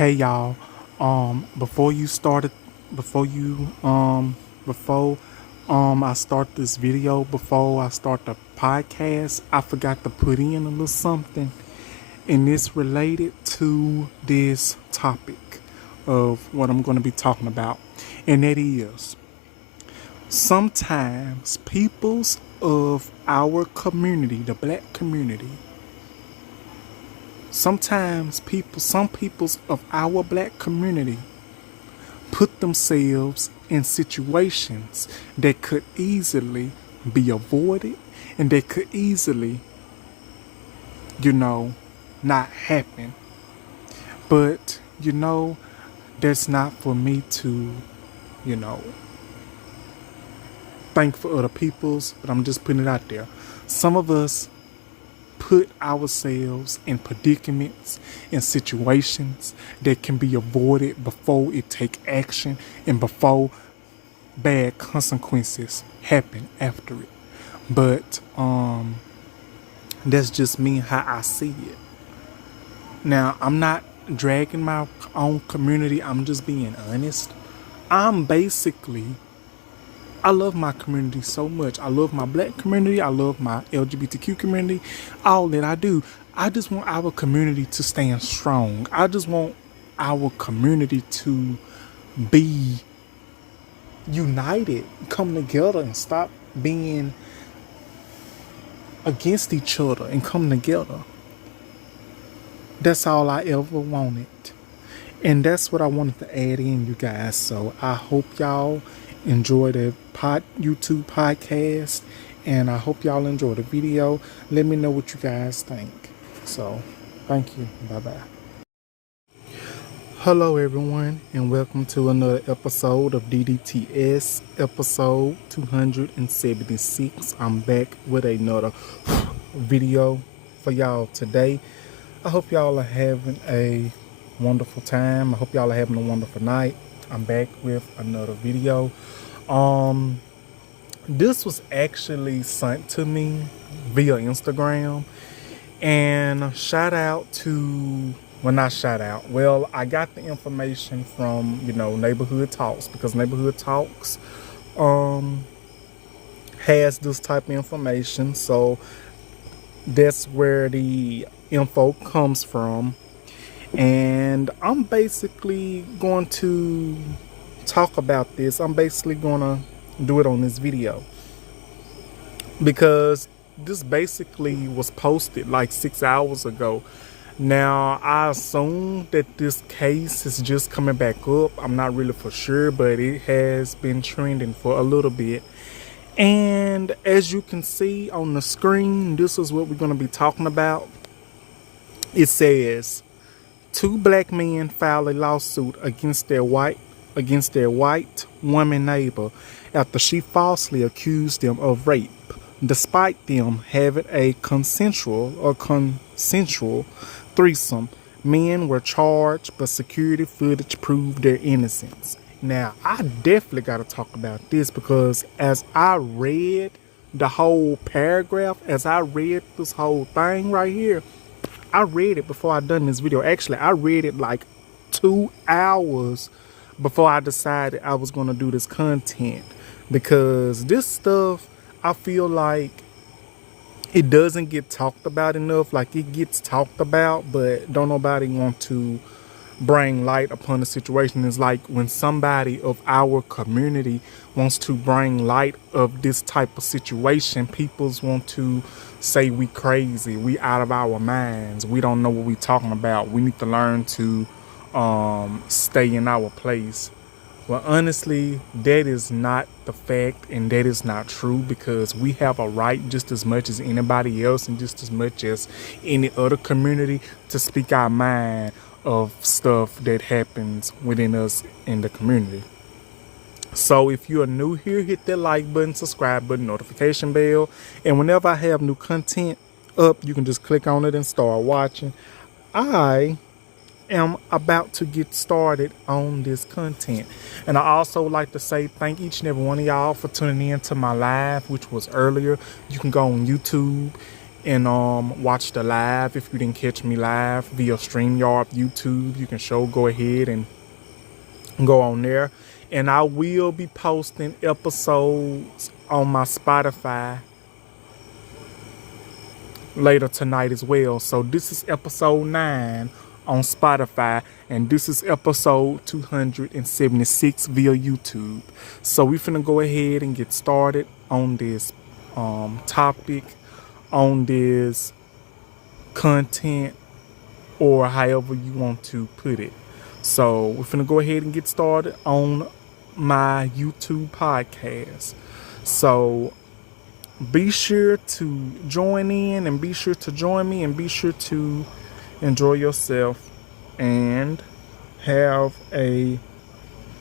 Hey y'all, before you started, before you, before I start this video, before I start the podcast, I forgot to put in a little something, and it's related to this topic of what I'm going to be talking about, and that is sometimes peoples of our community, the black community, sometimes some peoples of our black community put themselves in situations that could easily be avoided and that could easily, not happen. But, that's not for me to, you know, think for other people's, but I'm just putting it out there. Some of us put ourselves in predicaments in situations that can be avoided before it take action and before bad consequences happen after it. But that's just me how I see it. Now, I'm not dragging my own community, I'm just being honest. I love my community so much. I love my black community. I love my LGBTQ community. All that I do. I just want our community to stand strong. I just want our community to be united, come together and stop being against each other and come together. That's all I ever wanted. And that's what I wanted to add in, you guys. So I hope y'all enjoy the YouTube podcast, and I hope y'all enjoy the video. Let me know what you guys think. So thank you. Bye-bye. Hello everyone, and welcome to another episode of DDTS, episode 276. I'm back with another video for y'all today. I hope y'all are having a wonderful time. I hope y'all are having a wonderful night. I'm back with another video. This was actually sent to me via Instagram, and I got the information from, Neighborhood Talks, because Neighborhood Talks has this type of information. So that's where the info comes from. And I'm basically going to talk about this. I'm basically going to do it on this video because this basically was posted like 6 hours ago. Now, I assume that this case is just coming back up. I'm not really for sure, but it has been trending for a little bit. And as you can see on the screen, this is what we're going to be talking about. It says, 2 black men filed a lawsuit against their white woman neighbor after she falsely accused them of rape, despite them having a consensual threesome. Men were charged, but security footage proved their innocence. Now, I definitely got to talk about this because as I read the whole paragraph, as I read this whole thing right here, I read it before I done this video. Actually, I read it like 2 hours before I decided I was going to do this content, because this stuff, I feel like it doesn't get talked about enough. Like, it gets talked about, but don't nobody want to bring light upon the situation. It's like when somebody of our community wants to bring light of this type of situation, peoples want to say we crazy, we out of our minds, we don't know what we talking about, we need to learn to stay in our place. Well, honestly, that is not the fact, and that is not true, because we have a right just as much as anybody else and just as much as any other community to speak our mind of stuff that happens within us in the community. So if you are new here, hit that like button, subscribe button, notification bell, and whenever I have new content up, you can just click on it and start watching. I am about to get started on this content, and I also like to say thank each and every one of y'all for tuning in to my live, which was earlier. You can go on YouTube and watch the live. If you didn't catch me live via StreamYard YouTube, you can go ahead and go on there. And I will be posting episodes on my Spotify later tonight as well. So this is episode 9 on Spotify, and this is episode 276 via YouTube. So we finna go ahead and get started on this topic, on this content, or however you want to put it. So we're finna go ahead and get started on my YouTube podcast. So be sure to join in, and be sure to join me, and be sure to enjoy yourself and have a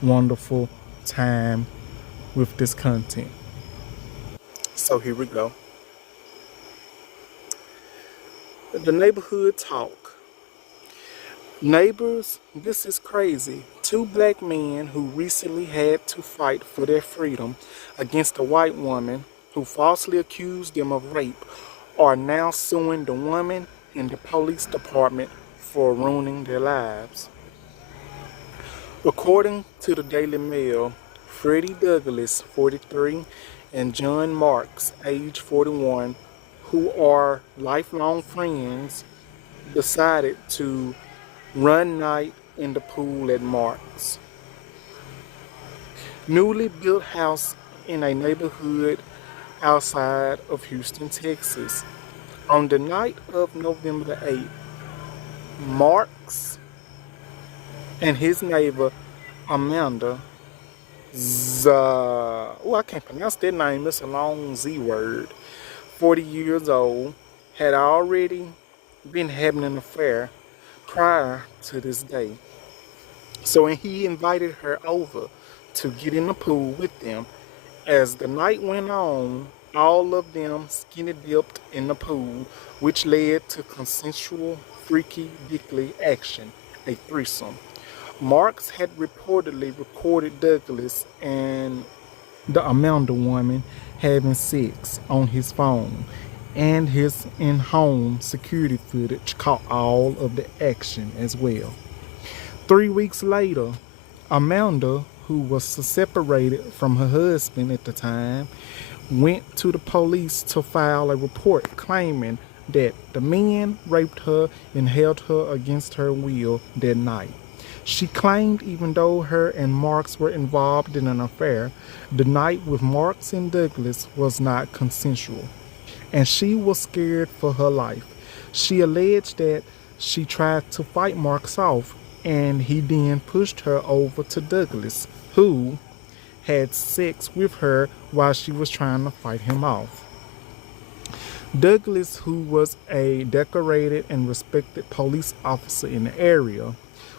wonderful time with this content. So here we go. The neighborhood talk. Neighbors, this is crazy. 2 black men who recently had to fight for their freedom against a white woman who falsely accused them of rape are now suing the woman and the police department for ruining their lives. According to the Daily Mail, Freddie Douglass, 43, and John Marks, age 41, who are lifelong friends, decided to run night in the pool at Marks' newly built house in a neighborhood outside of Houston, Texas. On the night of November the 8th, Marks and his neighbor Amanda I can't pronounce that name, it's a long Z word, 40 years old, had already been having an affair prior to this day. So he invited her over to get in the pool with them. As the night went on, all of them skinny dipped in the pool, which led to consensual freaky dickly action, a threesome. Marks had reportedly recorded Douglass and the Amanda woman having sex on his phone, and his in-home security footage caught all of the action as well. 3 weeks later, Amanda, who was separated from her husband at the time, went to the police to file a report claiming that the men raped her and held her against her will that night. She claimed even though her and Marks were involved in an affair, the night with Marks and Douglass was not consensual, and she was scared for her life. She alleged that she tried to fight Marks off, and he then pushed her over to Douglass, who had sex with her while she was trying to fight him off. Douglass, who was a decorated and respected police officer in the area,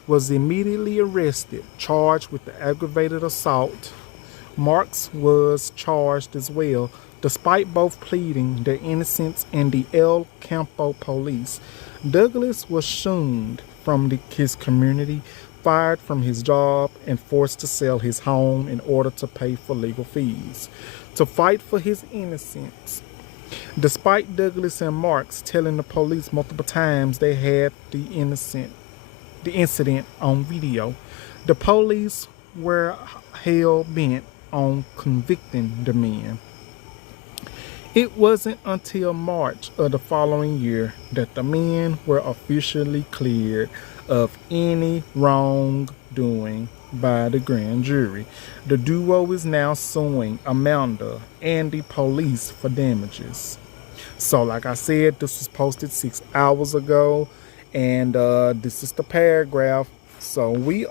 was immediately arrested, charged with the aggravated assault. Marks was charged as well, despite both pleading their innocence in the El Campo police. Douglass was shunned from his community, fired from his job, and forced to sell his home in order to pay for legal fees to fight for his innocence. Despite Douglass and Marks telling the police multiple times they had the incident on video, the police were hell-bent on convicting the men. It wasn't until March of the following year that the men were officially cleared of any wrongdoing by the grand jury. The duo is now suing Amanda and the police for damages. So like I said, this was posted 6 hours ago, and this is the paragraph. So we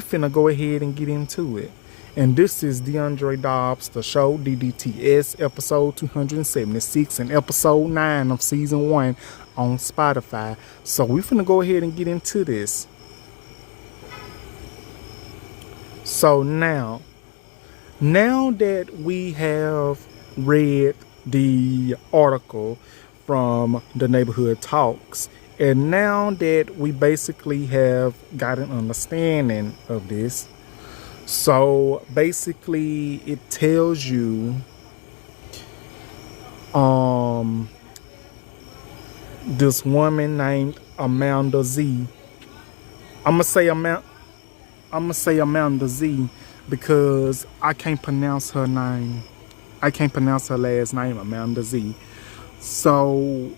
finna go ahead and get into it. And this is DeAndre Dobbs, the show, DDTS, episode 276, and episode 9 of season 1 on Spotify. So we finna go ahead and get into this. So now that we have read the article from the Neighborhood Talks, and now that we basically have got an understanding of this, So basically, it tells you um, this woman named Amanda Z. I'm gonna say Amanda. I'm gonna say Amanda Z because I can't pronounce her name. I can't pronounce her last name, Amanda Z. So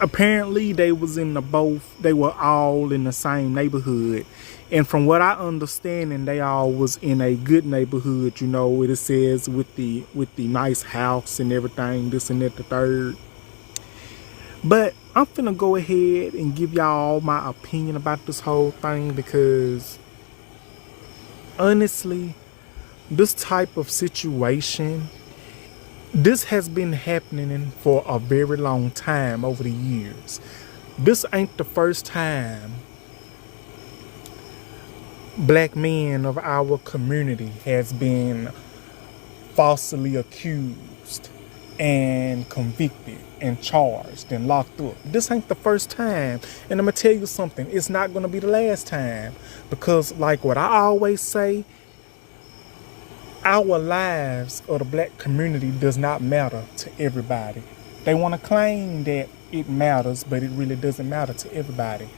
apparently they was in the both. They were all in the same neighborhood, and from what I understand, and they all was in a good neighborhood. You know, it says with the nice house and everything, this and that, the third. But I'm finna go ahead and give y'all my opinion about this whole thing because honestly, this type of situation, this has been happening for a very long time over the years. This ain't the first time black men of our community has been falsely accused and convicted and charged and locked up. This ain't the first time. And I'm gonna tell you something, it's not gonna be the last time. Because like what I always say, our lives of the black community does not matter to everybody. They want to claim that it matters, but it really doesn't matter to everybody.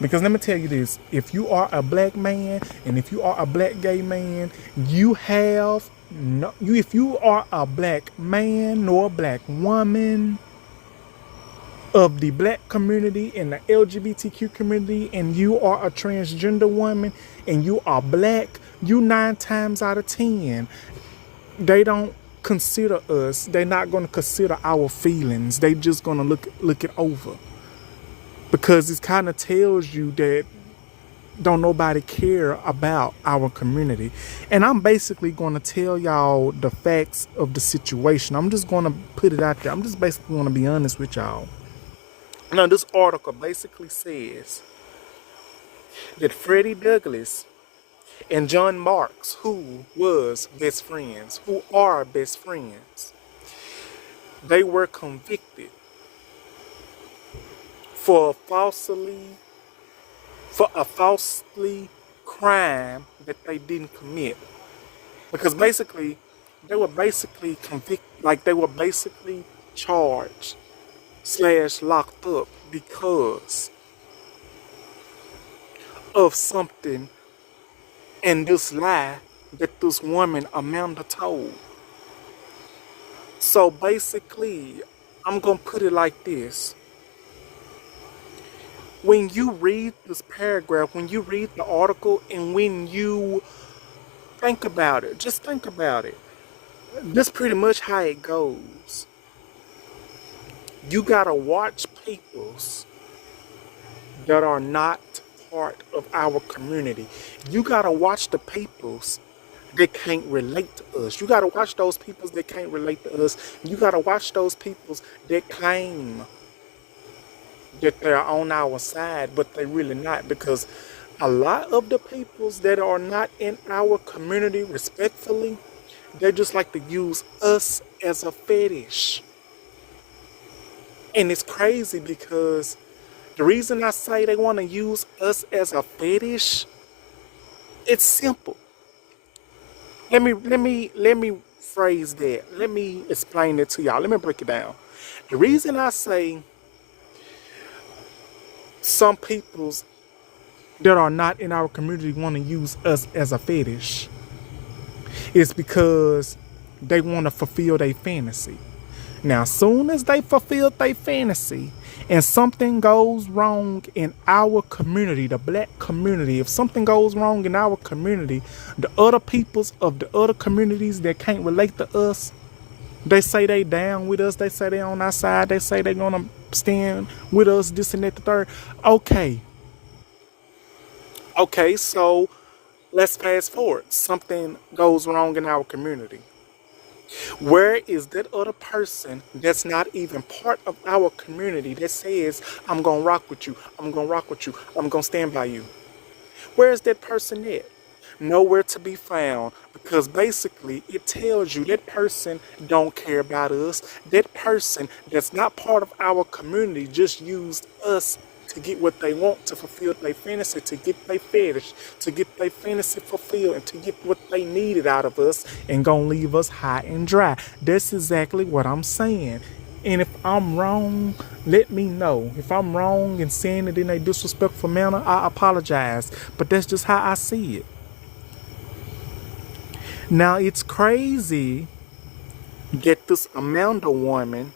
Because let me tell you this, if you are a black man and if you are a black gay man, you have no, if you are a black man or a black woman of the black community and the LGBTQ community, and you are a transgender woman and you are black, you 9 times out of 10, they don't consider us. They're not going to consider our feelings. They just going to look it over. Because it kind of tells you that don't nobody care about our community. And I'm basically going to tell y'all the facts of the situation. I'm just going to put it out there. I'm just basically going to be honest with y'all. Now, this article basically says that Freddie Douglass and John Marks, who was best friends, who are best friends, they were convicted for a falsely crime that they didn't commit. Because basically, they were basically convicted, like they were basically charged / locked up because of something in this lie that this woman Amanda told. So basically, I'm gonna put it like this. When you read this paragraph, when you read the article, and when you think about it, just think about it. That's pretty much how it goes. You gotta watch peoples that are not part of our community. You gotta watch the peoples that can't relate to us. You gotta watch those peoples that can't relate to us. You gotta watch those peoples that claim that they're on our side, but they're really not. Because a lot of the peoples that are not in our community, respectfully, they just like to use us as a fetish. And it's crazy because the reason I say they want to use us as a fetish, it's simple. Let me phrase that. Let me explain it to y'all. Let me break it down. The reason I say some peoples that are not in our community want to use us as a fetish is because they want to fulfill their fantasy. Now, soon as they fulfill their fantasy and something goes wrong in our community, the black community, if something goes wrong in our community, the other peoples of the other communities that can't relate to us, they say they down with us, they say they on our side, they say they gonna stand with us, this and that, the third. Okay, so let's fast forward. Something goes wrong in our community. Where is that other person that's not even part of our community that says, I'm going to rock with you, I'm going to rock with you, I'm going to stand by you? Where is that person at? Nowhere to be found, because basically it tells you that person don't care about us. That person that's not part of our community just used us to get what they want, to fulfill their fantasy, to get their fetish, to get their fantasy fulfilled, and to get what they needed out of us and gonna leave us high and dry. That's exactly what I'm saying. And if I'm wrong, let me know. If I'm wrong and saying it in a disrespectful manner, I apologize. But that's just how I see it. Now, it's crazy that this Amanda woman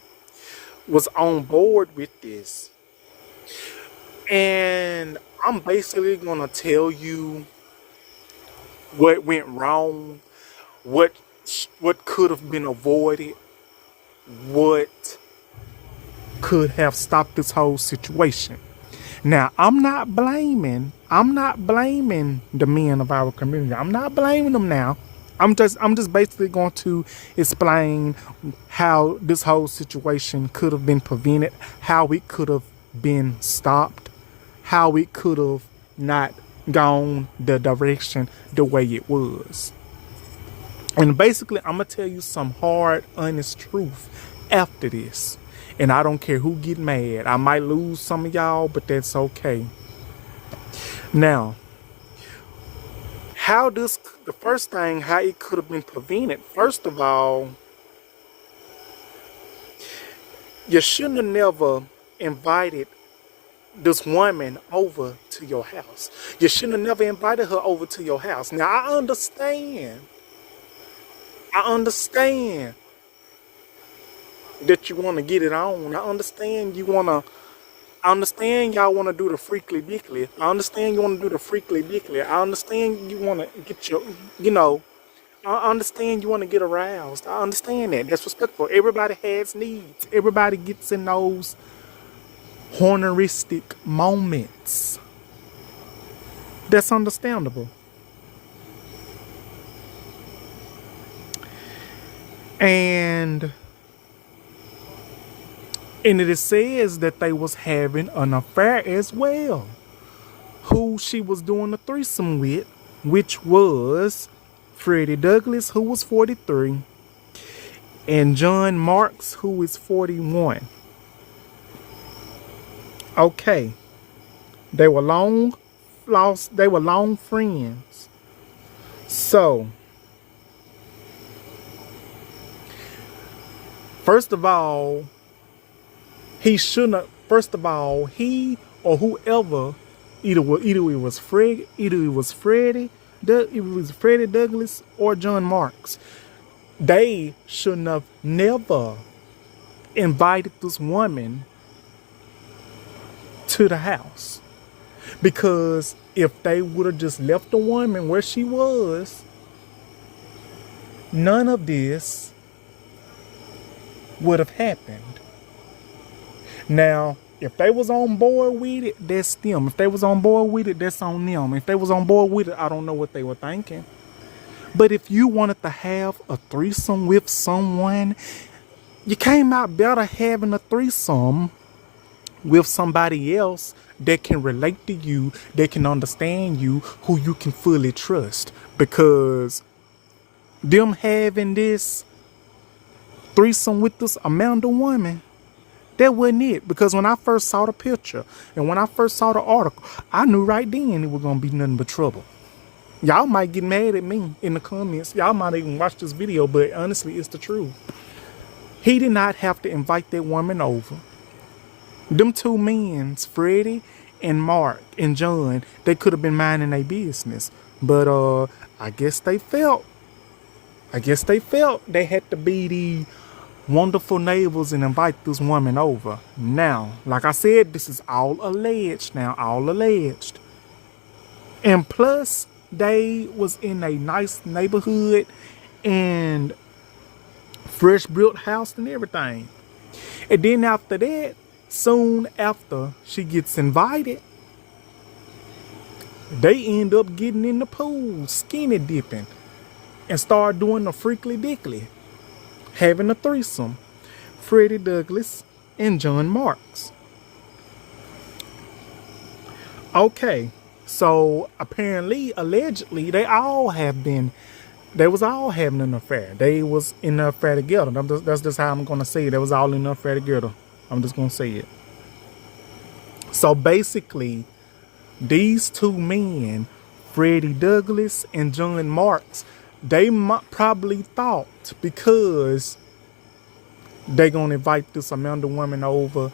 was on board with this. And I'm basically going to tell you what went wrong, what could have been avoided, what could have stopped this whole situation. Now, I'm not blaming the men of our community. I'm not blaming them now. I'm just basically going to explain how this whole situation could have been prevented, how it could have been stopped, how it could have not gone the direction the way it was. And basically, I'm going to tell you some hard, honest truth after this. And I don't care who get mad. I might lose some of y'all, but that's okay. Now, how it could have been prevented. First of all, you shouldn't have never invited this woman over to your house. You shouldn't have never invited her over to your house. Now, I understand that you want to get it on. I understand y'all want to do the freakly dickly. I understand you want to do the freakly dickly. I understand you want to get I understand you want to get aroused. I understand that. That's respectful. Everybody has needs. Everybody gets in those horneristic moments. That's understandable. And it says that they was having an affair as well. Who she was doing a threesome with, which was Freddie Douglass, who was 43, and John Marks, who is 41. Okay. They were long friends. So, first of all, he or whoever, either it was Freddie Douglass or John Marks, they shouldn't have never invited this woman to the house. Because if they would have just left the woman where she was, none of this would have happened. Now, if they was on board with it, that's them. If they was on board with it, that's on them. If they was on board with it, I don't know what they were thinking. But if you wanted to have a threesome with someone, you came out better having a threesome with somebody else that can relate to you, that can understand you, who you can fully trust. Because them having this threesome with this Amanda woman, that wasn't it. Because when I first saw the picture and when I first saw the article, I knew right then it was going to be nothing but trouble. Y'all might get mad at me in the comments. Y'all might even watch this video, but honestly, it's the truth. He did not have to invite that woman over. Them two men, Freddie and Mark and John, they could have been minding their business. But I guess they felt they had to be the wonderful neighbors and invite this woman over. Now, like I said, this is all alleged now, all alleged. And plus, they was in a nice neighborhood and fresh built house and everything. And then after that, soon after she gets invited, they end up getting in the pool, skinny dipping, and start doing the freakly dickly, having a threesome. Freddie Douglass and John Marks. Okay, so apparently, allegedly, they was all having an affair. They was in an affair together. That's just how I'm gonna say it. They was all in an affair together. I'm just gonna say it. So basically, these two men, Freddie Douglass and John Marks, they probably thought because they gonna invite this Amanda woman over,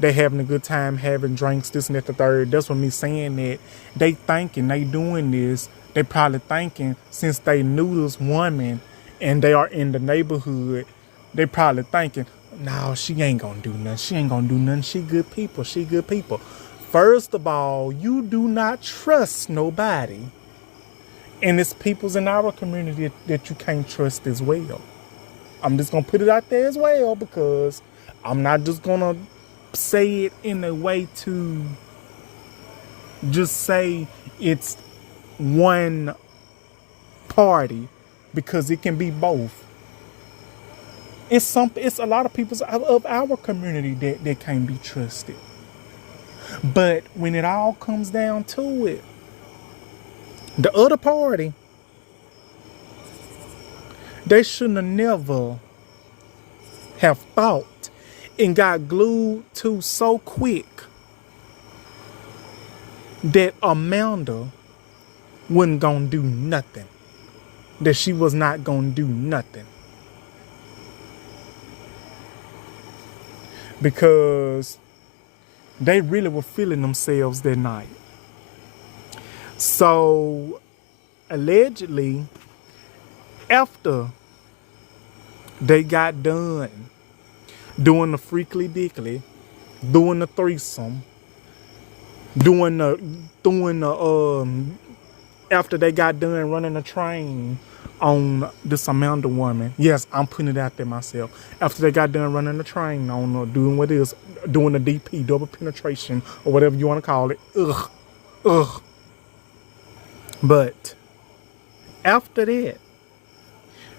they having a good time, having drinks, this and that, the third. That's what me saying that they thinking they doing this. They probably thinking since they knew this woman and they are in the neighborhood, they probably thinking, no, she ain't gonna do nothing. She ain't gonna do nothing. She good people. She good people. First of all, you do not trust nobody. And it's peoples in our community that you can't trust as well. I'm just gonna put it out there as well because I'm not just gonna say it in a way to just say it's one party because it can be both. It's a lot of people of our community that can't be trusted. But when it all comes down to it, the other party, they shouldn't have never have thought and got glued to so quick that Amanda wasn't gonna do nothing. That she was not gonna do nothing. Because they really were feeling themselves that night. So, allegedly, after they got done doing the freakly dickly, doing the threesome, after they got done running the train on this Amanda woman. Yes, I'm putting it out there myself. After they got done running the train on doing the DP, double penetration, or whatever you want to call it. Ugh. But after that,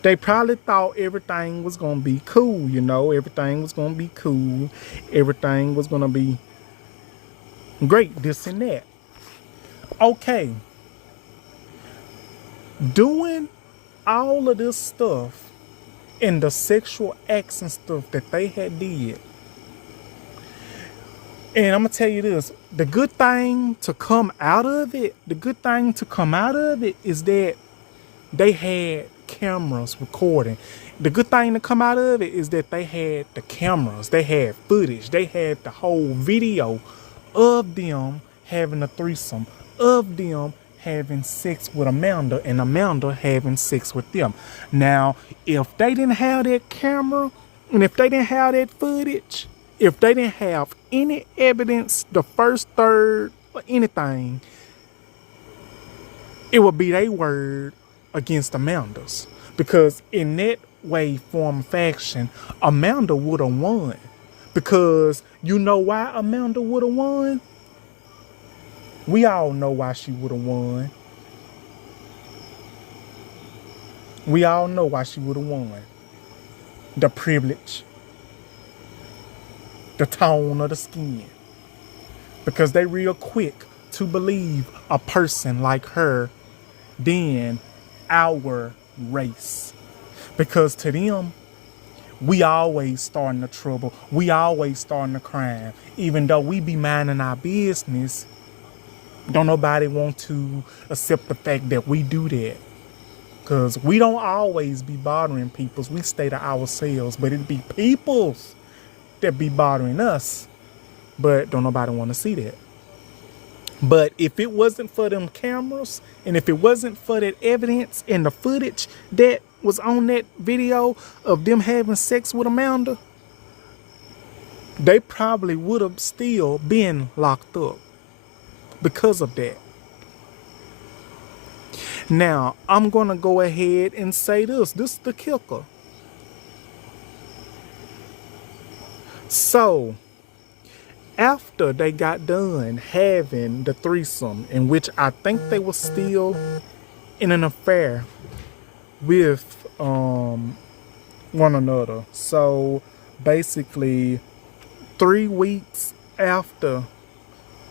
they probably thought everything was going to be cool, everything was going to be cool. Everything was going to be great, this and that. Okay. Doing all of this stuff and the sexual acts and stuff that they had did. And I'm going to tell you this, the good thing to come out of it is that they had cameras recording. The good thing to come out of it is that they had the cameras, they had footage, they had the whole video of them having a threesome, of them having sex with Amanda and Amanda having sex with them. Now, if they didn't have that camera and if they didn't have that footage, if they didn't have any evidence, the first, third, or anything, it would be their word against Amanda's. Because in that way, form, faction, Amanda would have won. Because you know why Amanda would have won? We all know why she would have won. We all know why she would have won. The privilege. The tone of the skin. Because they real quick to believe a person like her than our race. Because to them, we always starting the trouble. We always starting the crime. Even though we be minding our business, don't nobody want to accept the fact that we do that. Because we don't always be bothering peoples. We stay to ourselves. But it be peoples that be bothering us. But don't nobody want to see that. But if it wasn't for them cameras, and if it wasn't for that evidence and the footage that was on that video of them having sex with Amanda, they probably would have still been locked up because of that. Now, I'm going to go ahead and say this. This is the kicker. So, after they got done having the threesome, in which I think they were still in an affair with one another. So, basically, 3 weeks after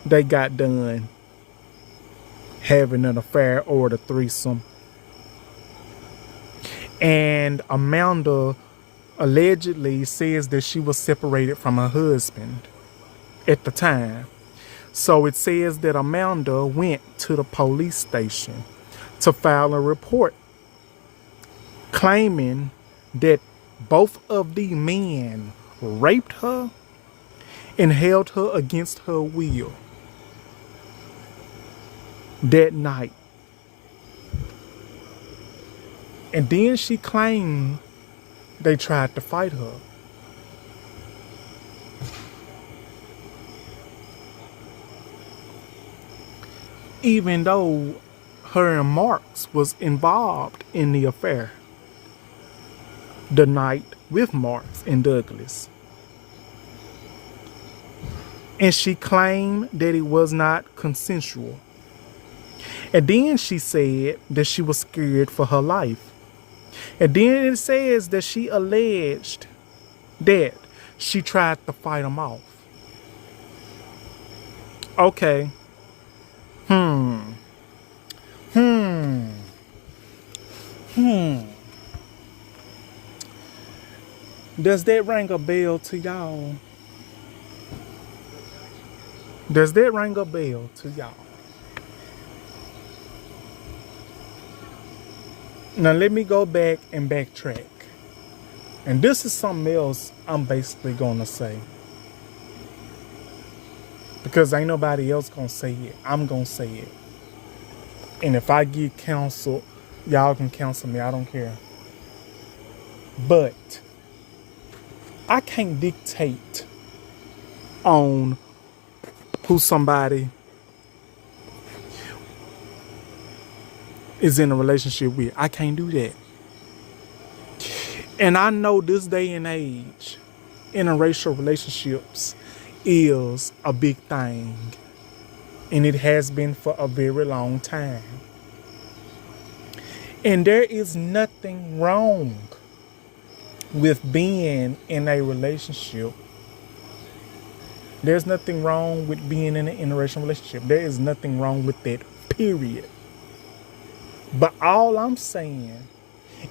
they got done having an affair or the threesome, and Amanda allegedly says that she was separated from her husband at the time. So it says that Amanda went to the police station to file a report claiming that both of the men raped her and held her against her will that night. And then she claimed they tried to fight her. Even though her and Marks was involved in the affair the night with Marks and Douglas. And she claimed that it was not consensual. And then she said that she was scared for her life. And then it says that she alleged that she tried to fight him off. Okay. Does that ring a bell to y'all? Does that ring a bell to y'all? Now let me go back and backtrack. And this is something else I'm basically gonna say. Because ain't nobody else gonna say it. I'm gonna say it. And if I get counsel, y'all can counsel me. I don't care. But I can't dictate on who somebody is in a relationship with. I can't do that. And I know this day and age, interracial relationships is a big thing. And it has been for a very long time. And there is nothing wrong with being in a relationship. There's nothing wrong with being in an interracial relationship. There is nothing wrong with that, period. But all I'm saying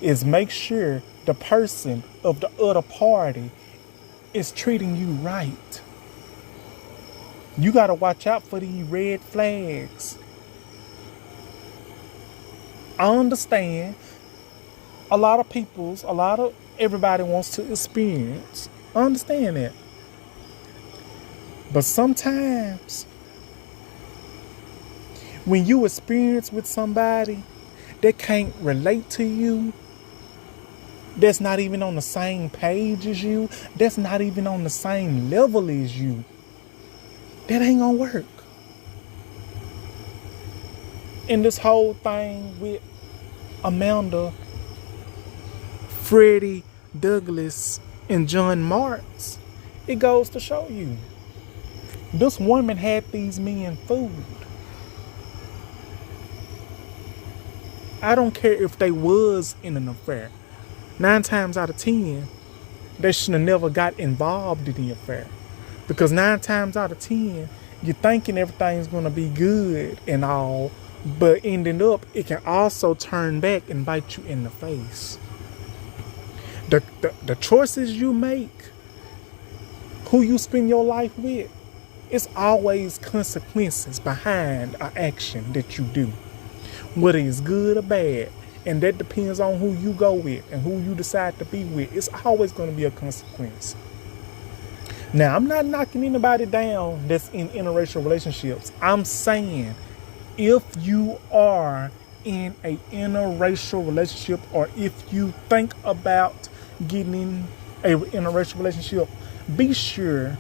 is make sure the person of the other party is treating you right. You got to watch out for these red flags. I understand a lot of everybody wants to experience. I understand that. But sometimes when you experience with somebody that can't relate to you, that's not even on the same page as you, that's not even on the same level as you, that ain't gonna work. And this whole thing with Amanda, Freddie Douglas, and John Marks, it goes to show you. This woman had these men fooled. I don't care if they was in an affair. 9 times out of 10, they should have never got involved in the affair. Because 9 times out of 10, you're thinking everything's going to be good and all, but ending up, it can also turn back and bite you in the face. The choices you make, who you spend your life with, it's always consequences behind an action that you do. Whether it's good or bad. And that depends on who you go with and who you decide to be with. It's always going to be a consequence. Now, I'm not knocking anybody down that's in interracial relationships. I'm saying if you are in an interracial relationship, or if you think about getting in an interracial relationship, be sure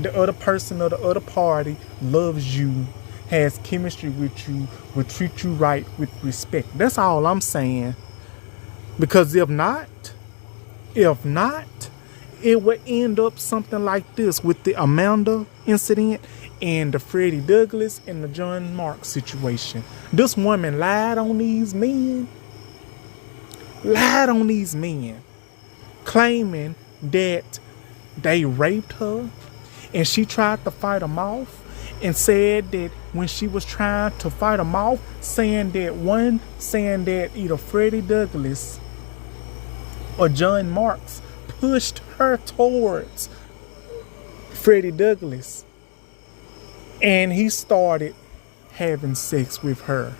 the other person or the other party loves you, has chemistry with you, will treat you right with respect. That's all I'm saying. Because if not, it would end up something like this with the Amanda incident and the Freddie Douglas and the John Marks situation. This woman lied on these men, claiming that they raped her, and she tried to fight them off, and said that when she was trying to fight them off, saying that either Freddie Douglas or John Marks pushed her towards Freddie Douglas. and he started having sex with her.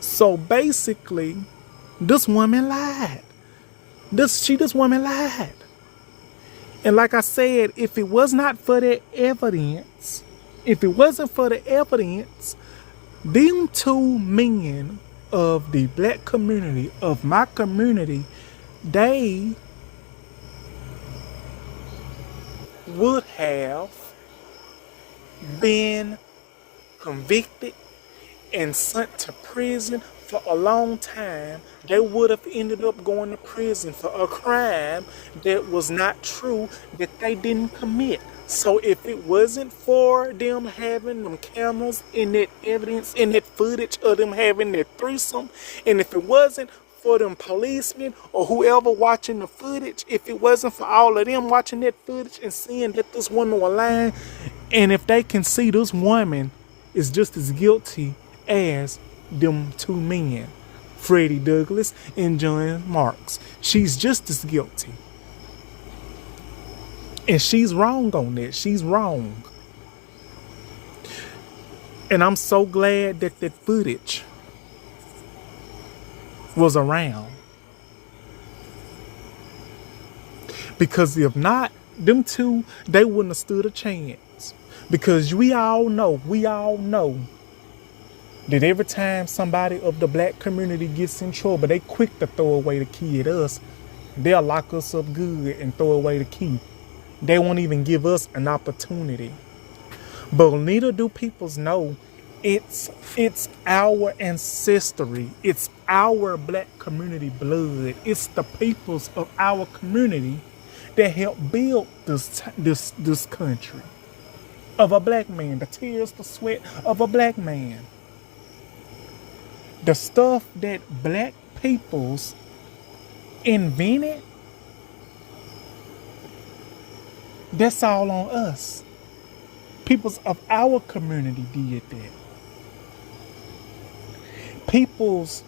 So basically, this woman lied. This woman lied. And like I said, if it was not for the evidence, if it wasn't for the evidence, them two men of the black community, of my community, they would have been convicted and sent to prison for a long time. They would have ended up going to prison for a crime that was not true, that they didn't commit. So if it wasn't for them having them cameras and that evidence and that footage of them having that threesome, and if it wasn't for them policemen or whoever watching the footage, if it wasn't for all of them watching that footage and seeing that this woman was lying, and if they can see this woman is just as guilty as them two men, Freddie Douglass and John Marks, she's just as guilty. And she's wrong on that. She's wrong. And I'm so glad that that footage was around. Because if not, them two, they wouldn't have stood a chance. Because we all know that every time somebody of the black community gets in trouble, they quick to throw away the key at us. They'll lock us up good and throw away the key. They won't even give us an opportunity. But neither do peoples know it's our ancestry. It's our black community blood. It's the peoples of our community that helped build this country. Of a black man, the tears, the sweat of a black man. The stuff that black peoples invented, that's all on us. Peoples of our community did that. Peoples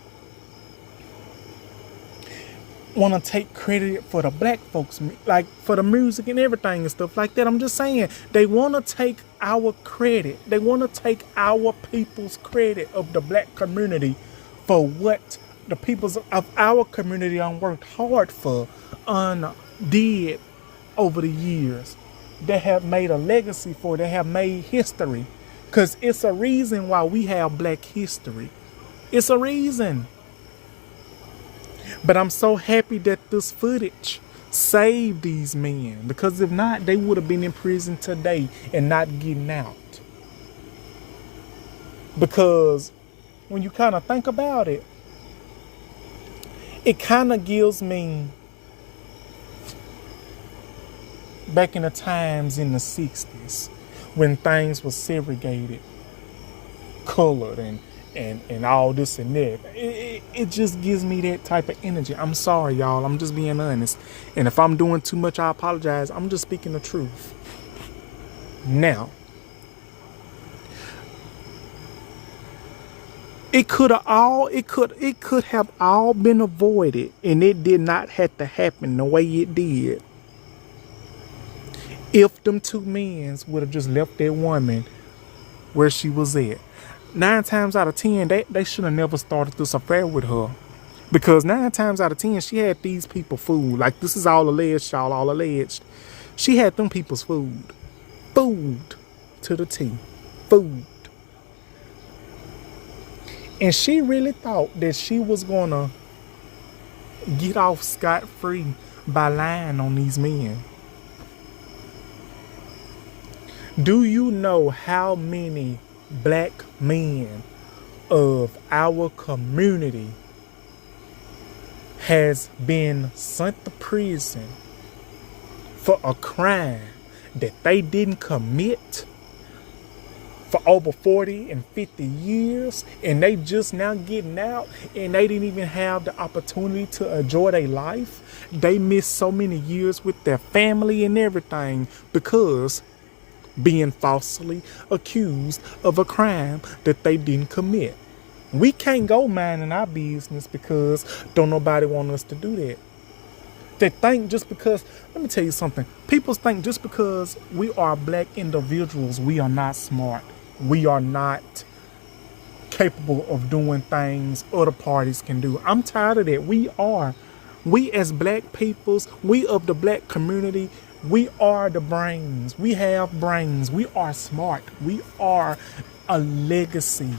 want to take credit for the black folks, like for the music and everything and stuff like that. I'm just saying, they want to take our credit. They want to take our people's credit of the black community for what the peoples of our community worked hard for, did over the years. They have made a legacy for, they have made history. Because it's a reason why we have black history. It's a reason. But I'm so happy that this footage saved these men. Because if not, they would have been in prison today and not getting out. Because when you kind of think about it, it kind of gives me back in the times in the 60s when things were segregated, colored, and all this and that. It just gives me that type of energy. I'm sorry, y'all. I'm just being honest. And if I'm doing too much, I apologize. I'm just speaking the truth. Now, it could have all been avoided, and it did not have to happen the way it did. If them two men would have just left that woman where she was at. 9 times out of 10, they should have never started this affair with her. Because 9 times out of 10, she had these people fooled. Like, this is all alleged, y'all, all alleged. She had them people's food. Food to the T. Food. And she really thought that she was going to get off scot-free by lying on these men. Do you know how many black men of our community has been sent to prison for a crime that they didn't commit for over 40 and 50 years, and they just now getting out, and they didn't even have the opportunity to enjoy their life? They missed so many years with their family and everything because being falsely accused of a crime that they didn't commit. We can't go minding our business because don't nobody want us to do that. They think just because, let me tell you something. People think just because we are black individuals, we are not smart. We are not capable of doing things other parties can do. I'm tired of that. We are. We as black peoples, we of the black community, we are the brains. We have brains. We are smart. We are a legacy.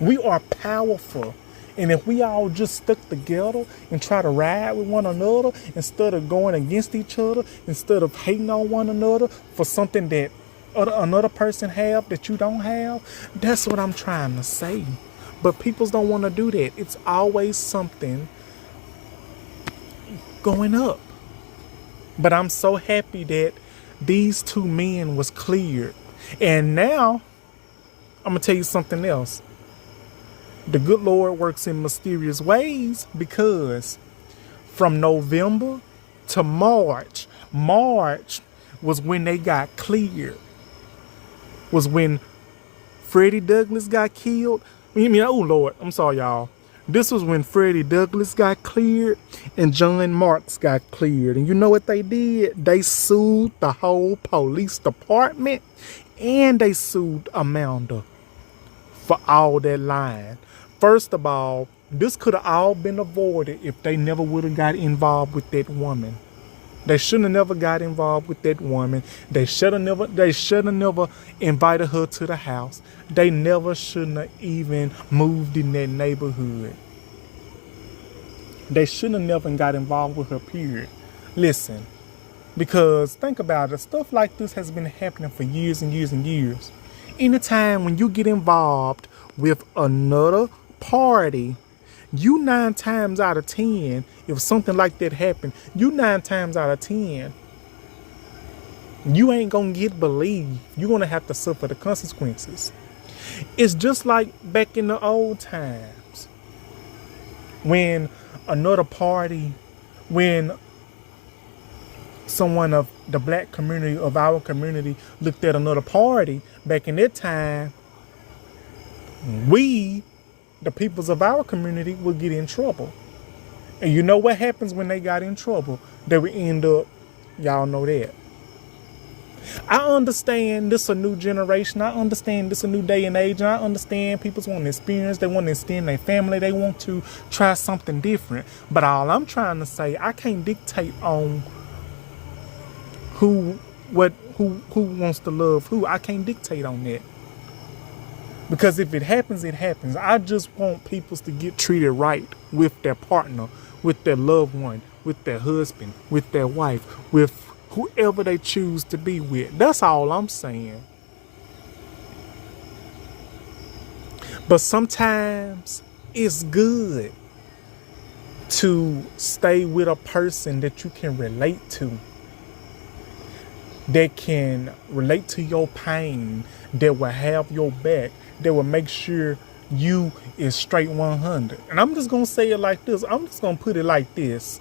We are powerful. And if we all just stuck together and try to ride with one another instead of going against each other, instead of hating on one another for something that another person have that you don't have, that's what I'm trying to say. But people don't want to do that. It's always something going up. But I'm so happy that these two men was cleared. And now, I'm going to tell you something else. The good Lord works in mysterious ways, because from November to March was when they got cleared. Was when Freddie Douglass got killed. Oh Lord, I'm sorry y'all. This was when Freddie Douglass got cleared and John Marks got cleared. And you know what they did? They sued the whole police department, and they sued Amanda for all that lying. First of all, this could have all been avoided if they never would have got involved with that woman. They shouldn't have never got involved with that woman. They should have never invited her to the house. They never shouldn't have even moved in that neighborhood. They shouldn't have never got involved with her, period. Listen, because think about it, stuff like this has been happening for years and years and years. Anytime when you get involved with another party, you 9 times out of 10, if something like that happened, you 9 times out of 10, you ain't gonna get believed. You're gonna have to suffer the consequences. It's just like back in the old times when another party, when someone of the black community, of our community, looked at another party, back in that time, we, the peoples of our community, would get in trouble. And you know what happens when they got in trouble? They would end up, y'all know that. I understand this a new generation. I understand this a new day and age. And I understand people want to experience. They want to extend their family. They want to try something different. But all I'm trying to say, I can't dictate on who wants to love who. I can't dictate on that. Because if it happens, it happens. I just want people to get treated right with their partner, with their loved one, with their husband, with their wife, with whoever they choose to be with. That's all I'm saying. But sometimes it's good to stay with a person that you can relate to, that can relate to your pain, that will have your back, that will make sure you is straight 100. And I'm just going to say it like this. I'm just going to put it like this.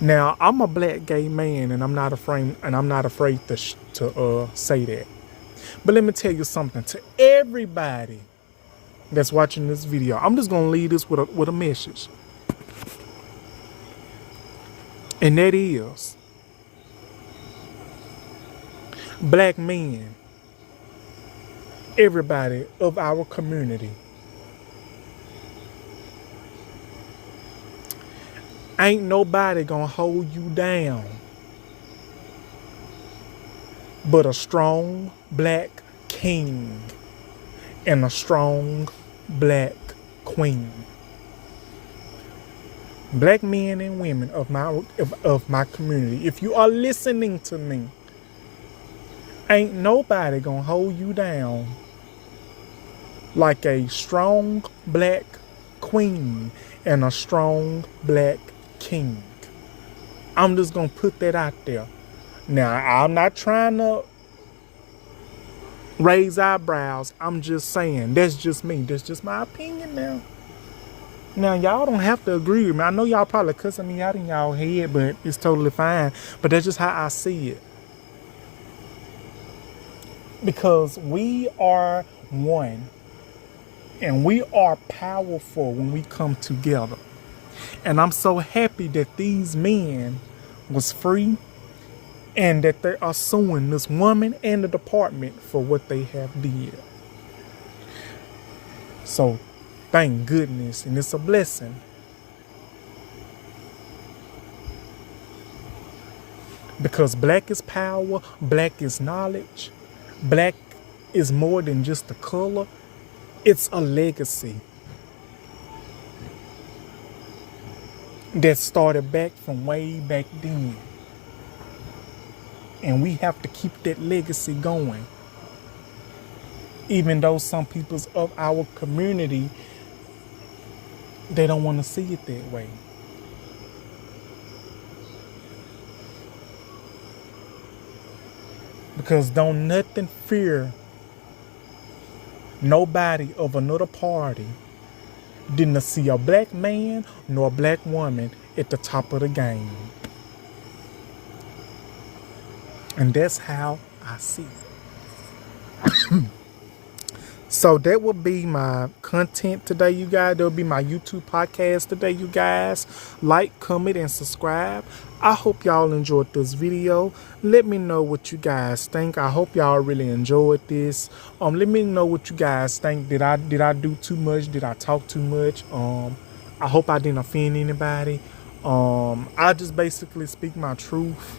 Now, I'm a black gay man, and I'm not afraid to say that. But let me tell you something. To everybody that's watching this video, I'm just going to leave this with a message. And that is, black men, everybody of our community, ain't nobody gonna hold you down but a strong black king and a strong black queen. Black men and women of my community, if you are listening to me, ain't nobody gonna hold you down like a strong black queen and a strong black king. I'm just gonna put that out there. Now, I'm not trying to raise eyebrows. I'm just saying, that's just me. That's just my opinion now. Now, y'all don't have to agree with me. I know y'all probably cussing me out in y'all head, but it's totally fine. But that's just how I see it. Because we are one. And we are powerful when we come together. And I'm so happy that these men was free and that they are suing this woman and the department for what they have did. So thank goodness, and it's a blessing. Because black is power, black is knowledge, black is more than just a color. It's a legacy that started back from way back then. And we have to keep that legacy going. Even though some peoples of our community, they don't want to see it that way. Because don't nothing fear nobody of another party didn't see a black man nor a black woman at the top of the game. And that's how I see it. So that will be my content today, you guys. That will be my YouTube podcast today, you guys. Like, comment, and subscribe. I hope y'all enjoyed this video. Let me know what you guys think. I hope y'all really enjoyed this. Let me know what you guys think. Did I do too much? Did I talk too much? I hope I didn't offend anybody. I just basically speak my truth.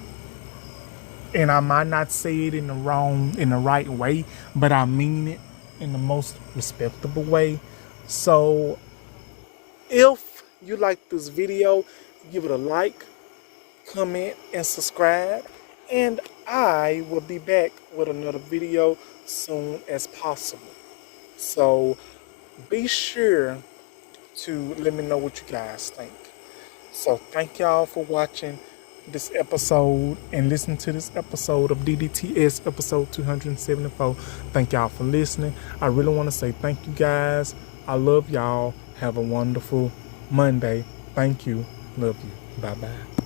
And I might not say it in the right way, but I mean it in the most respectable way. So if you like this video, give it a like, comment, and subscribe, and I will be back with another video soon as possible. So be sure to let me know what you guys think. So thank y'all for watching this episode and listen to this episode of DDTS episode 274. Thank y'all for listening. I really want to say thank you guys. I love y'all. Have a wonderful Monday. Thank you. Love you. Bye bye.